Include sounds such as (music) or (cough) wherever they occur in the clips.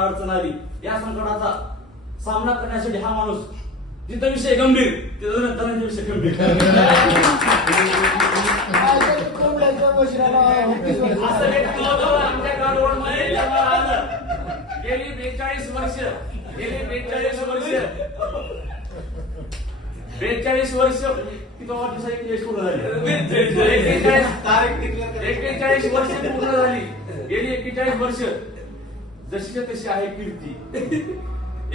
अडचण आली. या संकटाचा सामना करण्यासाठी हा माणूस जिथं विषय गंभीर तिथं धनंजय विषय गंभीर. असं व्यक्ती होतं आमच्या गाडवळमध्ये जन्माला आलं. गेली बेचाळीस वर्ष गेली बेचाळीस वर्ष. बेचाळीस वर्ष तिथं वाटतं एक्केचाळीस पूर्ण झाली. एक्केचाळीस वर्ष पूर्ण झाली. गेली एकेचाळीस वर्ष. जशीच्या तशी आहे कीर्ती.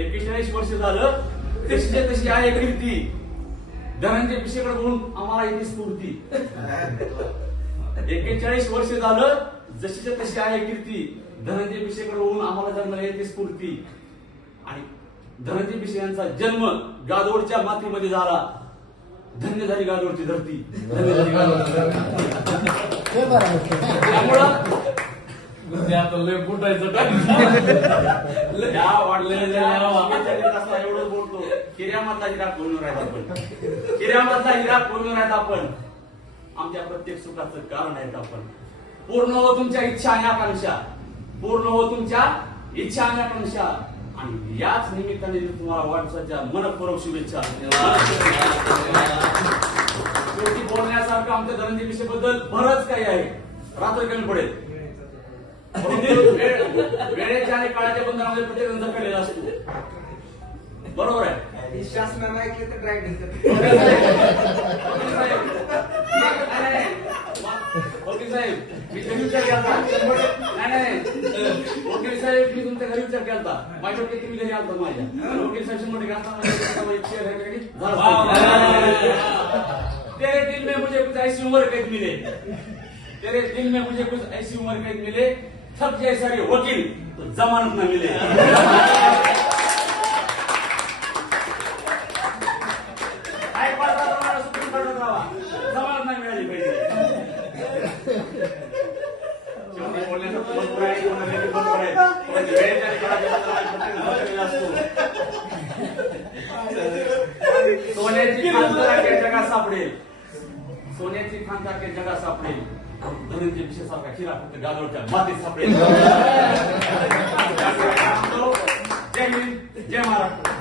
एक्केचाळीस वर्ष झालं तशीच्या तशी आहे कीर्ती. धनंजय पिशेकडे बघून आम्हाला येते स्फूर्ती. एक्केचाळीस वर्ष झालं जशीच्या तशी आहे कीर्ती. धनंजय पिशेकडे बघून आम्हाला जन्माला येते स्फूर्ती. आणि धनंजय पिशे यांचा जन्म गादोडच्या मातीमध्ये झाला. धन्य झाली गादोडची धरती. धन्य झाली गादोडची धरती. त्यामुळं लय फुटायचं या वाढलेल्या कसला एवढं बोलतो. किर्यामधला हिरा कोण राहत आपण. किर्यामधला हिरा कोण राहत आपण. आमच्या प्रत्येक सुखाचं कारण आहेत आपण. पूर्ण हो तुमच्या इच्छा आणि आकांक्षा. पूर्ण हो तुमच्या इच्छा आणि आकांक्षा. आणि याच निमित्ताने तुम्हाला वाढदिवसाच्या मनपूर्वक शुभेच्छा. (laughs) शेवटी बोलण्यासारखं आमच्या धनंजय विषयाबद्दल बरंच काही आहे. रात्र कमी पडेल. वेळेच्या आणि काळाच्या बंधनामध्ये प्रत्येक धक्कलेला असतो बरोबर आहे शासनानं ऐकलं तर ड्रायव्हिंग वकील साहेब, मी घरी विचार केला वकील साहेब मी तुमच्या घरी विचार केला माझ्या डोक्यात तुम्ही घरी आलता माझ्या वकील साहेब शंभर टक्के असता तेरे दिल में मुझे कुछ ऐसी उम्र कैद मिले। तेरे दिल में मुझे कुछ ऐसी उम्र कैद मिले सब जैसा रे वकील तो जमानत न मिले. सुप्रीम कोर्टात जमानत नाही मिळाली पाहिजे. सोन्याची जगात सापडेल. सोन्याची खांदा तर जगा जगात सापडेल. धनंजय सारखा खिरा फक्त गाजवच्या मातीत सापडेल. (laughs)